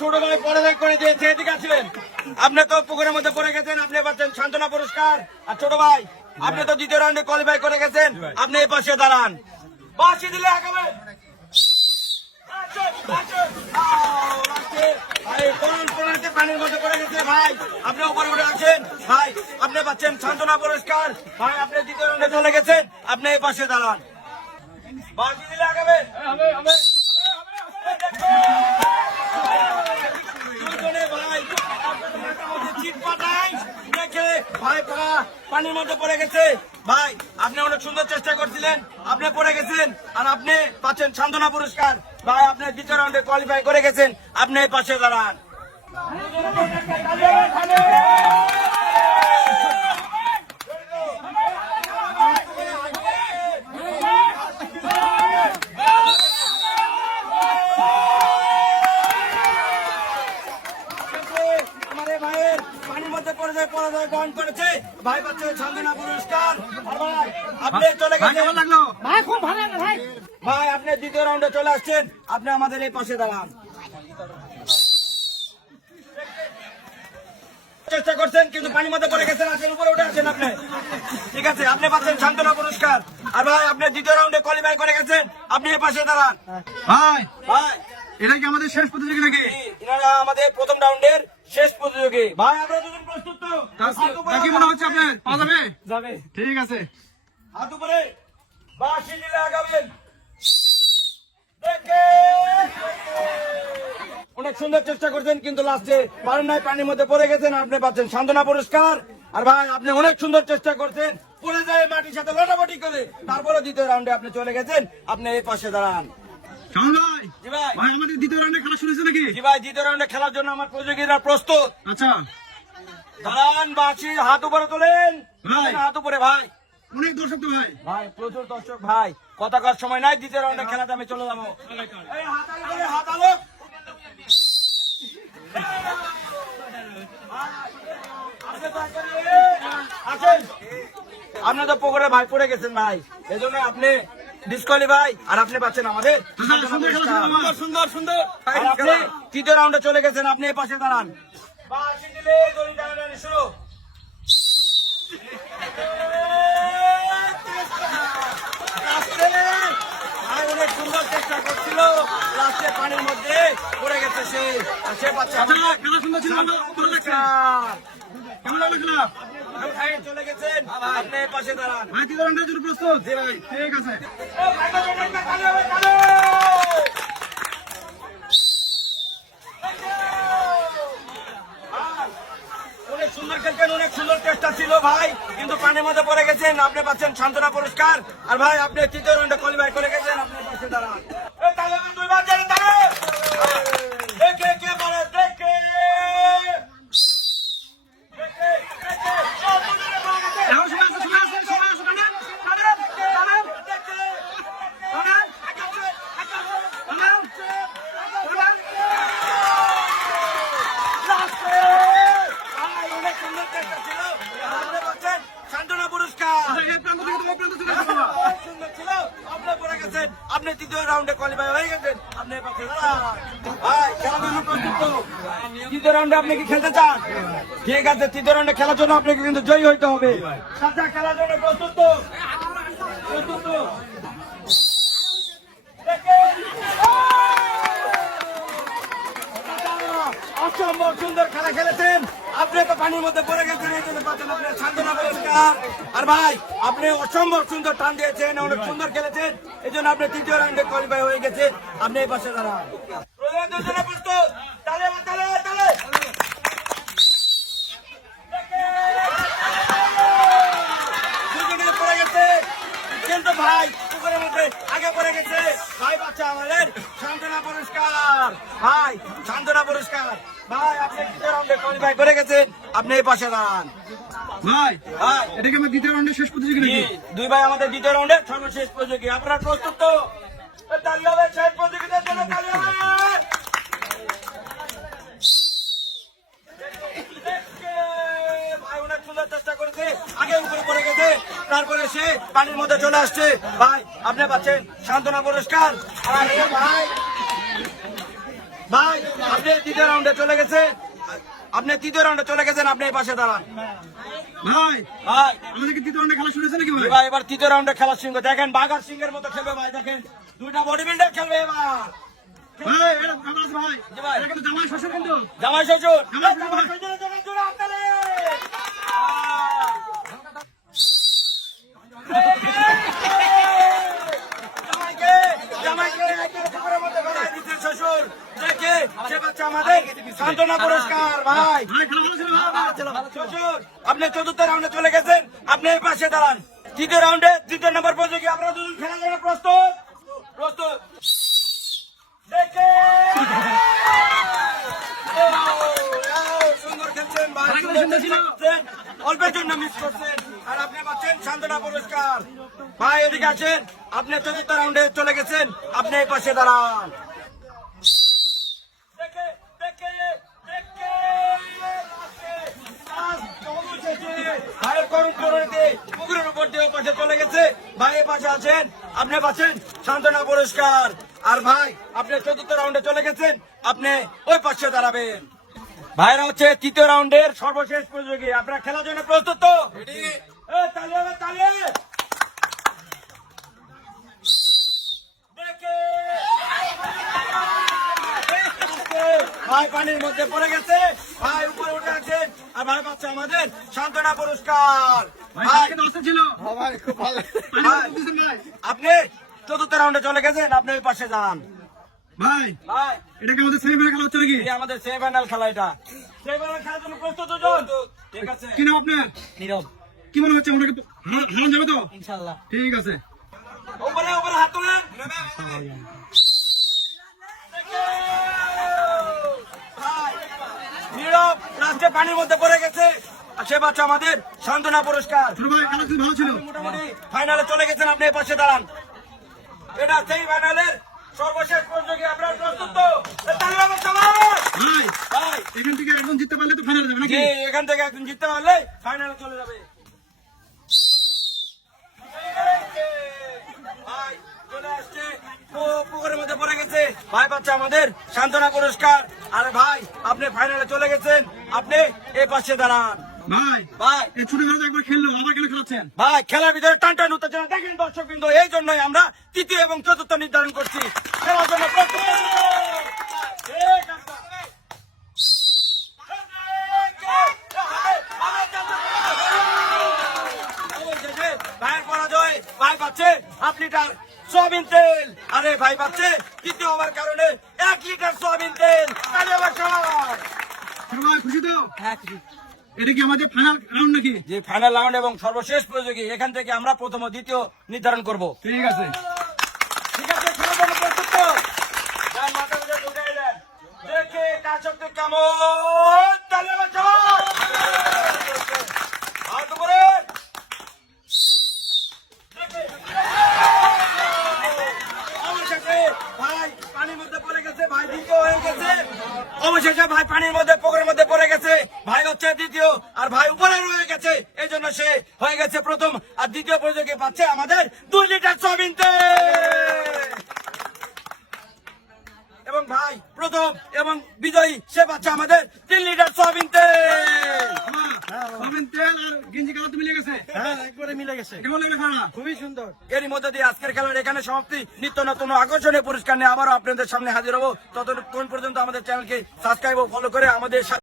ছোট ভাই পড়ালেখা করে দিয়েছে, এদিকে আসলেন। আপনি তো পুকুরের মধ্যে পড়ে গেছেন, আপনি পাচ্ছেন সান্ত্বনা পুরস্কার। আর ছোট ভাই আপনি তো দ্বিতীয় রাউন্ডে কোয়ালিফাই করে গেছেন, আপনি এই পাশে দাঁড়ান। বাঁশি দিলে আগাবে। পানির মধ্যে পড়ে গেছে ভাই, আপনি উপরে উঠে আছেন ভাই, আপনি পাচ্ছেন সান্ত্বনা পুরস্কার। ভাই আপনি দ্বিতীয় রাউন্ডে চলে গেছেন, আপনি এই পাশে দাঁড়ান। বাঁশি দিলে আগাবে। ভাই পানির মধ্যে পড়ে গেছে ভাই, আপনি অনেক সুন্দর চেষ্টা করছিলেন, আপনি পড়ে গেছেন আর আপনি পাচ্ছেন সান্ত্বনা পুরস্কার। ভাই আপনি দ্বিতীয় রাউন্ডে কোয়ালিফাই করে গেছেন, আপনি এই পাশে দাঁড়ান। পানির মধ্যে পরাজয় গ্রহণ করেছে ভাই, পাচ্ছে সান্ত্বনা পুরস্কার। ভাই আপনি চলে গেছেন, ভাই খুব ভালো লাগলো ভাই। ভাই আপনি দ্বিতীয় রাউন্ডে চলে আসছেন, আপনি আমাদের এই পাশে দাঁড়ান। চেষ্টা করছেন কিন্তু পানির মধ্যে পড়ে গেছেন, আজকের উপরে উঠে আছেন আপনি, ঠিক আছে, আপনি পাচ্ছেন সান্ত্বনা পুরস্কার। আর ভাই আপনি দ্বিতীয় রাউন্ডে কোয়ালিফাই করে গেছেন, আপনি এই পাশে দাঁড়ান। ভাই ভাই এটা কি আমাদের শেষ প্রতিযোগী নাকি? এনারা আমাদের প্রথম রাউন্ডের শেষ প্রতিযোগী। ভাই আমরা দুজন প্রস্তুত তো? কি মনে হচ্ছে আপনার পাওয়া যাবে? যাবে। ঠিক আছে, হাত উপরে, বাঁশি দিলে আগাবেন। অনেক সুন্দর চেষ্টা করছেন কিন্তু লাস্টে পারেন নাই, পানির মধ্যে পড়ে গেছেন, আপনি পাচ্ছেন সান্ত্বনা পুরস্কার। আর ভাই আপনি অনেক সুন্দর চেষ্টা করছেন, পড়ে যায় মাটির সাথে লটাপটি করে, তারপরে দ্বিতীয় রাউন্ডে আপনি চলে গেছেন, আপনি এই পাশে দাঁড়ান। শাওন ভাই, জি ভাই। ভাই আমাদের দ্বিতীয় রাউন্ডে খেলা শুরু হয়েছে নাকি? জি ভাই, দ্বিতীয় রাউন্ডে খেলার জন্য আমার প্রতিযোগীরা প্রস্তুত। আচ্ছা দাঁড়ান, বাঁশি হাত উপরে তোলেন, ভাই। হাত উপরে ভাই। অনেক দর্শক তো ভাই। ভাই প্রচুর দর্শক ভাই, কথা কর সময় নাই, দ্বিতীয় রাউন্ডে খেলাতে আমি চলে যাবো। এই হাত আলো করে, হাত আলো। আসেন, আপনি তো পুকুরে ভাই পড়ে গেছেন ভাই, এই জন্য আপনি ডিসকোয়ালিফাই, আর আপনি পাচ্ছেন আমাদের সুন্দর সুন্দর সুন্দর। আর আপনি তৃতীয় রাউন্ডে চলে গেছেন, আপনি এই পাশে দাঁড়ান। বাঁশি দিলে দড়ি টানাটানি শুরু। ভাই অনেক সুন্দর চেষ্টা করছিল, লাস্টে পানির মধ্যে পড়ে গেছে সে, আর সে পাচ্ছে খেলা সুন্দর ছিল, ভালো লাগছে। কেমন লাগলো খেলা? ভাই চলে গেছেন, আপনি এই পাশে দাঁড়ান। ভাই দ্বিতীয় রাউন্ডের জন্য প্রস্তুত? জি ভাই, ঠিক আছে। অনেক সুন্দর খেলছেন, অনেক সুন্দর চেষ্টা ছিল ভাই, কিন্তু পানির মধ্যে পড়ে গেছেন, আপনি পাচ্ছেন সান্ত্বনা পুরস্কার। আর ভাই আপনি তৃতীয় রাউন্ডে কোয়ালিফাই করে গেছেন, আপনি পাশে দাঁড়ান। দুইবার কে পারে দেখে এখন সময় আছে, সময় আছে, সময় আছে, টানেন, টানেন, টানেন, টানেন, টানেন, টানেন। অনেক সুন্দর চেষ্টা ছিল, আপনি পাচ্ছেন সান্ত্বনা পুরস্কার। এই প্রান্ত থেকে তুমি এই প্রান্ত চলে আসো। অনেক সুন্দর ছিল, আপনি পড়ে গেছেন, আপনি তৃতীয় রাউন্ডে কোয়ালিফাই হয়ে গেছেন, আপনি পাশে দাঁড়ান। ভাই খেলার জন্য প্রস্তুত তো? তৃতীয় রাউন্ডে আপনি কি খেলতে চান? ঠিক আছে, তৃতীয় রাউন্ডে খেলার জন্য আপনাকে কিন্তু জয়ী হইতে হবে। চাচা খেলার জন্য প্রস্তুত তো? প্রস্তুত তো? অসম্ভব সুন্দর খেলা খেলেছেন, আপনি তো পানির মধ্যে পড়ে গেছেন, এই জন্য পাচ্ছেন আপনার সান্ত্বনা পুরস্কার। আর ভাই আপনি অসম্ভব সুন্দর টান দিয়েছেন, অনেক সুন্দর খেলেছেন, এই জন্য আপনি তৃতীয় রাউন্ডে কোয়ালিফাই হয়ে গেছেন, আপনি এই পাশে দাঁড়ান। প্রস্তুত? তালে তালে তালে। দুজনে পড়ে গেছে কিন্তু ভাই পুকুরের মধ্যে আগে পড়ে গেছে, ভাই বাচ্চা আমাদের সান্ত্বনা পুরস্কার। ভাই সান্ত্বনা পুরস্কার। ভাই আপনি তৃতীয় রাউন্ডে কোয়ালিফাই করে গেছেন, আপনি এই পাশে দাঁড়ান। ভাই ভাই এটা কি আমার দ্বিতীয় রাউন্ডের শেষ প্রতিযোগী নাকি? দুই ভাই আমাদের দ্বিতীয় রাউন্ডের সর্বশেষ প্রতিযোগী, আপনারা প্রস্তুত তো? তালি হবে শেষ প্রতিযোগীদের জন্য, তালি হবে। ভাই অনেক সুন্দর চেষ্টা করেছে, আগে উপরে পড়ে গেছে, তারপরে সে পানির মধ্যে চলে আসছে। ভাই আপনি পাচ্ছেন সান্ত্বনা পুরস্কার। আর ভাই ভাই আপনি তৃতীয় রাউন্ডে চলে গেছেন, আপনি তৃতীয় রাউন্ডে চলে গেছেন, আপনি এই পাশে দাঁড়ান। ভাই ভাই আমাদেরকে তৃতীয় রাউন্ডে খেলা শুরু হয়েছে নাকি ভাই? ভাই এবার তৃতীয় রাউন্ডে খেলার সিংহ দেখেন, বাঘার সিংহের মতো খেলবে ভাই, দেখেন দুইটা বডি বিল্ডার খেলবে এবার। ভাই এটা আমার আছে ভাই। জি ভাই। এটা কিন্তু জামাই শ্বশুর কিন্তু। জামাই শ্বশুর, জামাই শ্বশুর। জামাই শ্বশুরের জন্য জোরে হাততালি। জামাইকে জামাইকে একের খাবারের মধ্যে গলায় দিচ্ছে শ্বশুর, দেখে সে বাচ্চা আমাদের সান্ত্বনা পুরস্কার। ভাই ভাই খেলা ভালো ছিল ভাই। শ্বশুর আপনি চতুর্থ রাউন্ডে চলে গেছেন, আপনি এই পাশে দাঁড়ান। তৃতীয় রাউন্ডে তৃতীয় নম্বর প্রতিযোগী, আপনারা দুজন খেলার জন্য প্রস্তুত? প্রস্তুত। দেখে সুন্দর খেলছেন ভাই, খেলা কিন্তু সুন্দর ছিল। খেলছেন। অল্পের জন্য মিস করছেন আর আপনি পাচ্ছেন সান্ত্বনা পুরস্কার। ভাই এদিকে আছেন, আপনি চতুর্থ রাউন্ডে চলে গেছেন, আপনি এই পাশে দাঁড়ান। দেখে দেখে দেখে ভাইয়ের করুণ করুণীতে পুকুরের উপর দিয়ে ও পাশে চলে গেছে, ভাই এ পাশে আছেন, আপনি পাচ্ছেন সান্ত্বনা পুরস্কার। আর ভাই আপনি চতুর্থ রাউন্ডে চলে গেছেন, আপনি ওই পাশে দাঁড়াবেন। ভাইরা হচ্ছে তৃতীয় রাউন্ডের সর্বশেষ প্রতিযোগী, আপনারা খেলার জন্য প্রস্তুত তো? তালি হবে, তালি। দেখে ভাই পানির মধ্যে পড়ে গেছে, ভাই উপরে উঠে আছেন, আর ভাই পাচ্ছে আমাদের সান্ত্বনা পুরস্কার। ভাই খেলা কিন্তু অস্থির ছিল। ভাই খুব ভালো। পানি উঠতেছেন ভাই। আপনি চতুর্থ রাউন্ডে চলে গেছেন, আপনি ওই পাশে যান। ভাই ভাই এটা কি আমাদের সেমিফাইনাল খেলা হচ্ছে নাকি? এই আমাদের সেমিফাইনাল খেলা, এটা সেমিফাইনাল খেলার জন্য প্রস্তুত হন? ঠিক আছে। কি নাম আপনার? নীরব কি মনে হচ্ছে ওনাকে হারান যাবে তো? ইনশাল্লাহ। ঠিক আছে। উপরে উপরে হাত তোলেন। ভাই, নীরব লাস্টে পানির মধ্যে পড়ে গেছে, আর সে বাচ্চা আমাদের সান্ত্বনা পুরস্কার। ছোট ভাই খেলা কিন্তু ভালো ছিল। মোটামুটি ফাইনালে চলে গেছেন, আপনি এই পাশে দাঁড়ান। এটা সেই ফাইনালের সর্বশেষ প্রতিযোগী, আপনারা প্রস্তুত তো? তালি হবে সবাই। ভাই ভাই এখান থেকে একদম জিততে পারলে তো ফাইনালে যাবে নাকি? জি, এখান থেকে একদিন জিততে পারলে ফাইনালে চলে যাবে। ভাই চলে আসছে, পুকুরের মধ্যে পড়ে গেছে, ভাই পাচ্ছে আমাদের সান্ত্বনা পুরস্কার। আরে ভাই আপনি ফাইনালে চলে গেছেন, আপনি এই পাশে দাঁড়ান। ভাই ভাই এই ছোট খেলা একবার খেললো, আবার কেন খেলাচ্ছেন? ভাই খেলার ভিতরে টান টান উত্তেজনা দেখেন দর্শক বিন্দু, এই জন্যই আমরা তৃতীয় এবং চতুর্থ নির্ধারণ করছি। খেলার জন্য প্রস্তুত? ঠিক আছে। অবশেষে ভাইয়ের পরাজয়, ভাই পাচ্ছে 1 লিটার সয়াবিন তেল। আরে ভাই পাচ্ছে তৃতীয় হওয়ার কারণে 1 লিটার সয়াবিন তেল। তাহলে আবার সবাই ছোট ভাই খুশি তো? হ্যাঁ খুশি। এটা কি আমাদের ফাইনাল রাউন্ড নাকি? যে ফাইনাল রাউন্ড এবং সর্বশেষ প্রতিযোগী, এখান থেকে আমরা প্রথম ও দ্বিতীয় নির্ধারণ করব। ঠিক আছে। ঠিক আছে, খেলার জন্য প্রস্তুত তো? যান, মাথা পিছনে ঢুকাই দেন। দেখে কার শক্তি কেমন। তালি বাজো। হাত উপরে। দেখে। অবশেষে ভাই পানির মধ্যে পড়ে গেছে, ভাই দ্বিতীয় হয়ে গেছে। অবশেষে ভাই পানির মধ্যে পুকুরের মধ্যে পড়ে গেছে, ভাই হচ্ছে দ্বিতীয়, আর ভাই উপরে রয়ে গেছে, এই জন্য সে হয়ে গেছে প্রথম। আর দ্বিতীয় প্রতিযোগী পাচ্ছে আমাদের 2 লিটার সয়াবিন তেল। এবং ভাই প্রথম এবং বিজয়ী সে পাচ্ছে আমাদের 3 লিটার সয়াবিন তেল। সয়াবিন তেল আর গেঞ্জি কালার তো মিলে গেছে। হ্যাঁ একবারে মিলে গেছে, কেমন লাগলো খেলা? খুবই সুন্দর। এরই মধ্যে দিয়ে আজকের খেলার এখানে সমাপ্তি। নিত্য নতুন আকর্ষণীয় পুরস্কার নিয়ে আবারও আপনাদের সামনে হাজির হবো। ততক্ষণ পর্যন্ত আমাদের চ্যানেলকে সাবস্ক্রাইব ও ফলো করে আমাদের সাথে